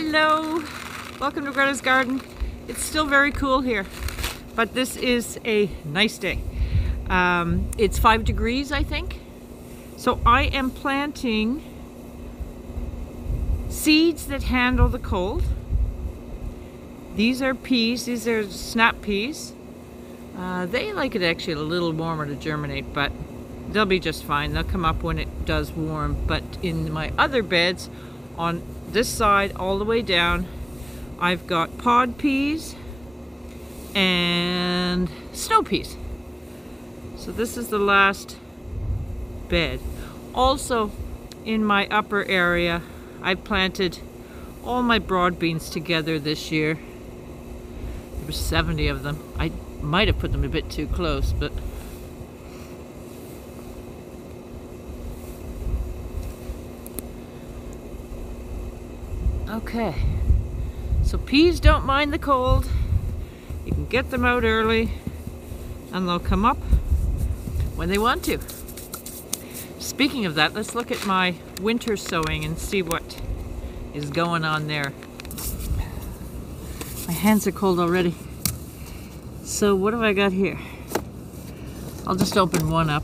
Hello, welcome to Greta's garden. It's still very cool here, but this is a nice day. It's 5 degrees, I think. So I am planting seeds that handle the cold. These are peas, these are snap peas. They like it actually a little warmer to germinate, but they'll be just fine. They'll come up when it does warm. But in my other beds, on this side all the way down, I've got pod peas and snow peas. So this is the last bed. Also in my upper area, I planted all my broad beans together this year. There were 70 of them. I might have put them a bit too close, but okay. So peas don't mind the cold. You can get them out early and they'll come up when they want to. Speaking of that, let's look at my winter sowing and see what is going on there. My hands are cold already. So what have I got here? I'll just open one up.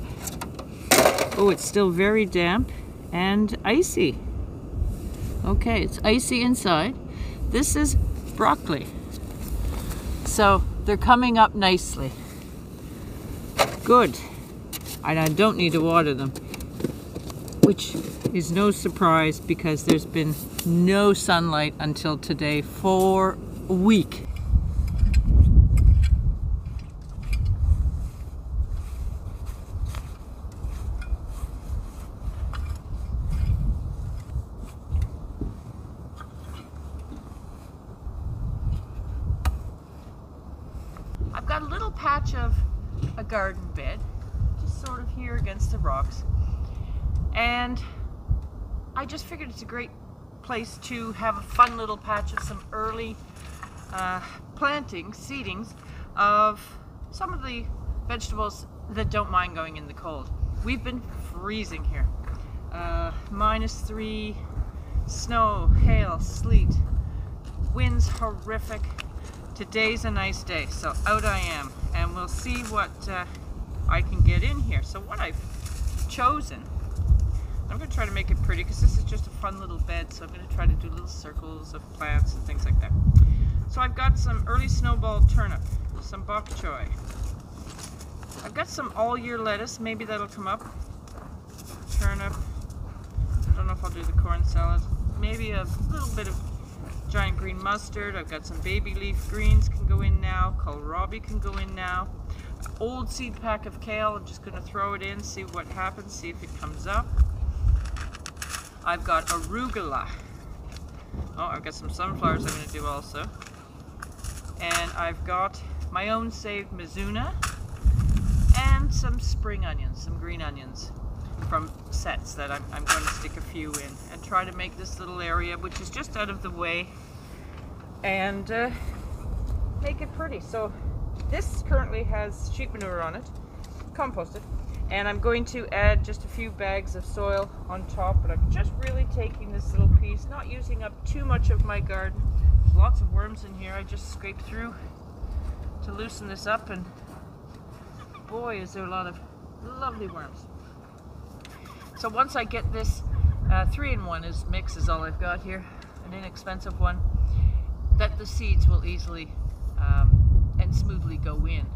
Oh, it's still very damp and icy. Okay, it's icy inside. This is broccoli. So they're coming up nicely. Good. And I don't need to water them, which is no surprise because there's been no sunlight until today for a week. I've got a little patch of a garden bed, just sort of here against the rocks, and I just figured it's a great place to have a fun little patch of some early seedings of some of the vegetables that don't mind going in the cold. We've been freezing here. -3, snow, hail, sleet, winds horrific. Today's a nice day, so out I am, and we'll see what I can get in here. So what I've chosen, I'm going to try to make it pretty because this is just a fun little bed, so I'm going to try to do little circles of plants and things like that. So I've got some early snowball turnip, some bok choy. I've got some all-year lettuce, maybe that'll come up. Turnip, I don't know if I'll do the corn salad. Maybe a little bit of giant green mustard. I've got some baby leaf greens can go in now. Kohlrabi can go in now. Old seed pack of kale, I'm just going to throw it in, see what happens, see if it comes up. I've got arugula. Oh, I've got some sunflowers I'm going to do also. And I've got my own saved mizuna and some spring onions, some green onions from sets that I'm going to stick a few in and try to make this little area, which is just out of the way, and make it pretty. So this currently has sheep manure on it, composted, and I'm going to add just a few bags of soil on top, but I'm just really taking this little piece, not using up too much of my garden. There's lots of worms in here. I just scraped through to loosen this up, and boy, is there a lot of lovely worms. So once I get this 3-in-1 mix is all I've got here, an inexpensive one, that the seeds will easily and smoothly go in.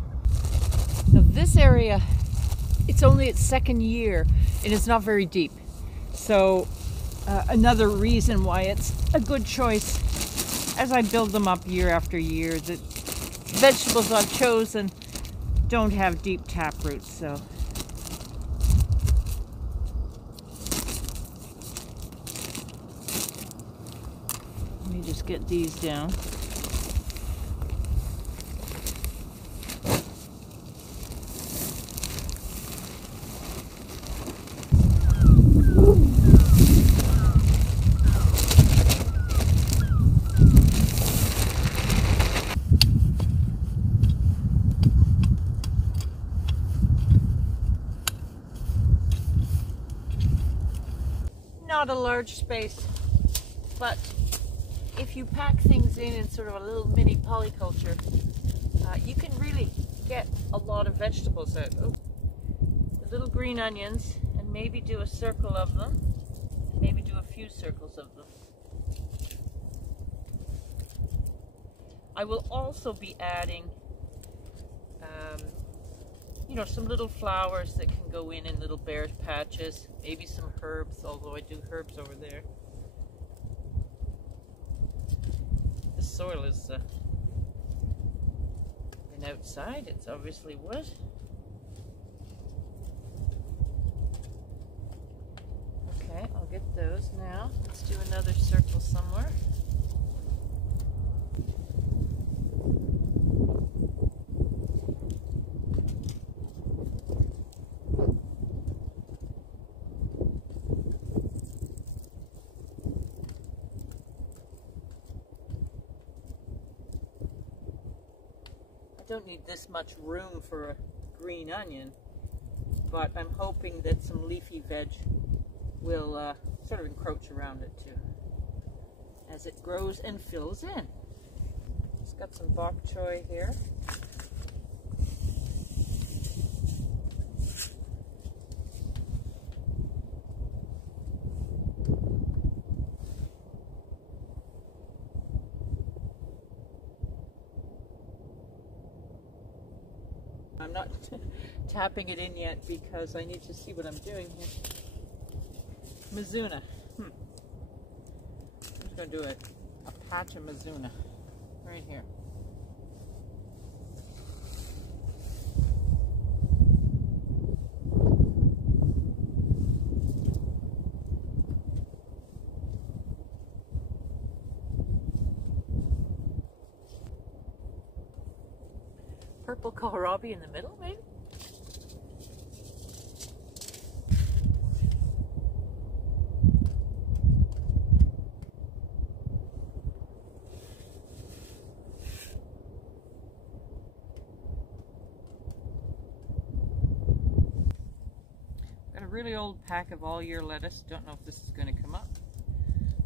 Now this area, it's only its second year and it's not very deep. So another reason why it's a good choice as I build them up year after year. The vegetables I've chosen don't have deep tap roots, so let me just get these down. Not a large space, but if you pack things in sort of a little mini polyculture, you can really get a lot of vegetables out. Oh, the little green onions, and maybe do a circle of them, maybe do a few circles of them. I will also be adding, you know, some little flowers that can go in little bare patches, maybe some herbs, although I do herbs over there. The soil is been outside, it's obviously wet. Okay, I'll get those now. Let's do another circle somewhere. Don't need this much room for a green onion, but I'm hoping that some leafy veg will sort of encroach around it too as it grows and fills in. It's got some bok choy here. I'm not tapping it in yet because I need to see what I'm doing here. Mizuna. I'm just going to do a patch of Mizuna right here. Purple kohlrabi in the middle, maybe? Got a really old pack of all-year lettuce. Don't know if this is going to come up.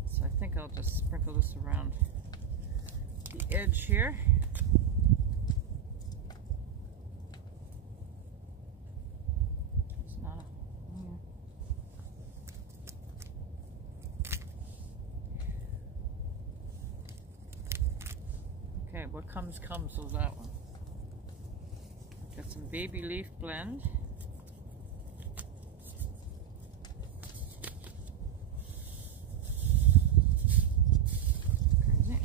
So I think I'll just sprinkle this around the edge here. Okay, what comes with that one. Got some baby leaf blend. Okay.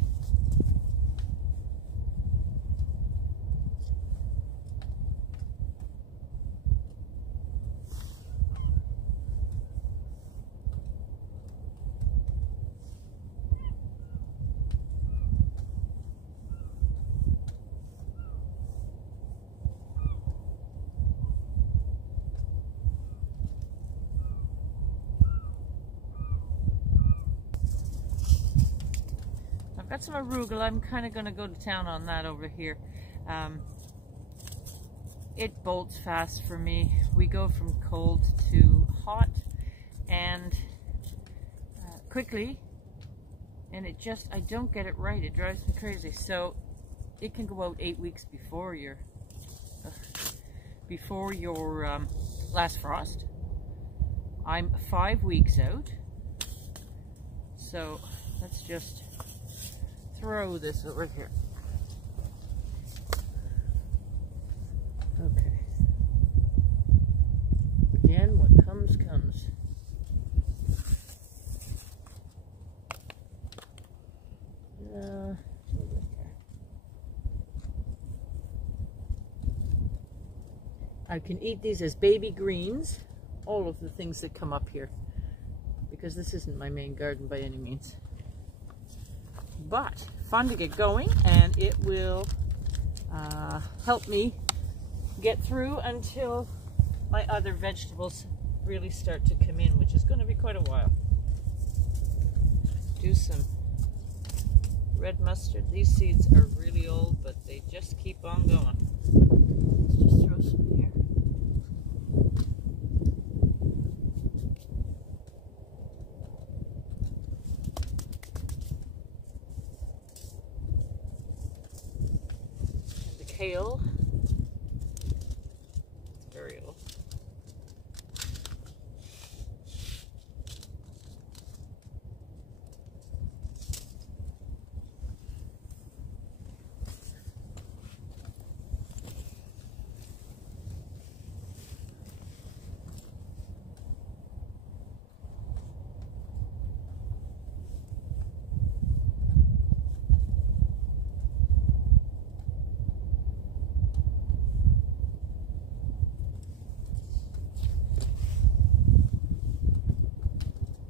I've got some arugula. I'm kind of going to go to town on that over here. It bolts fast for me. We go from cold to hot and quickly, and it just, I don't get it right. It drives me crazy. So it can go out 8 weeks before your last frost. I'm 5 weeks out. So let's just throw this over here. Okay. Again, what comes, comes. I can eat these as baby greens, all of the things that come up here, because this isn't my main garden by any means. But fun to get going, and it will help me get through until my other vegetables really start to come in, which is going to be quite a while. Do some red mustard. These seeds are really old, but they just keep on going. Let's just throw some here. kale. It's very old.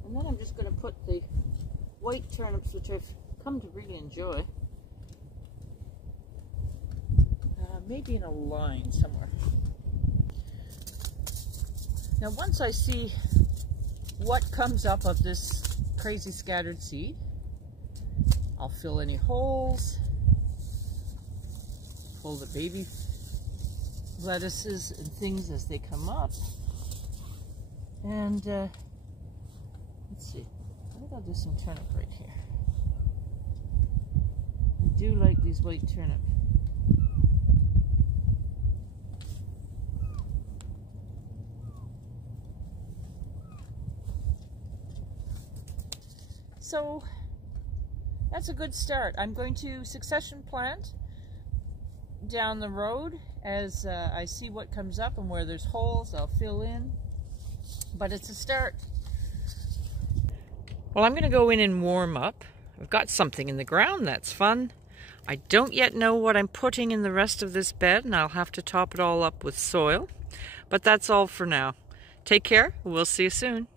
And then I'm just going to put the white turnips, which I've come to really enjoy, maybe in a line somewhere. Now once I see what comes up of this crazy scattered seed, I'll fill any holes, pull the baby lettuces and things as they come up, and let's see, I think I'll do some turnip right here. I do like these white turnip. So that's a good start. I'm going to succession plant down the road as I see what comes up, and where there's holes I'll fill in, but it's a start. Well, I'm going to go in and warm up. I've got something in the ground, that's fun. I don't yet know what I'm putting in the rest of this bed, and I'll have to top it all up with soil, but that's all for now. Take care, we'll see you soon.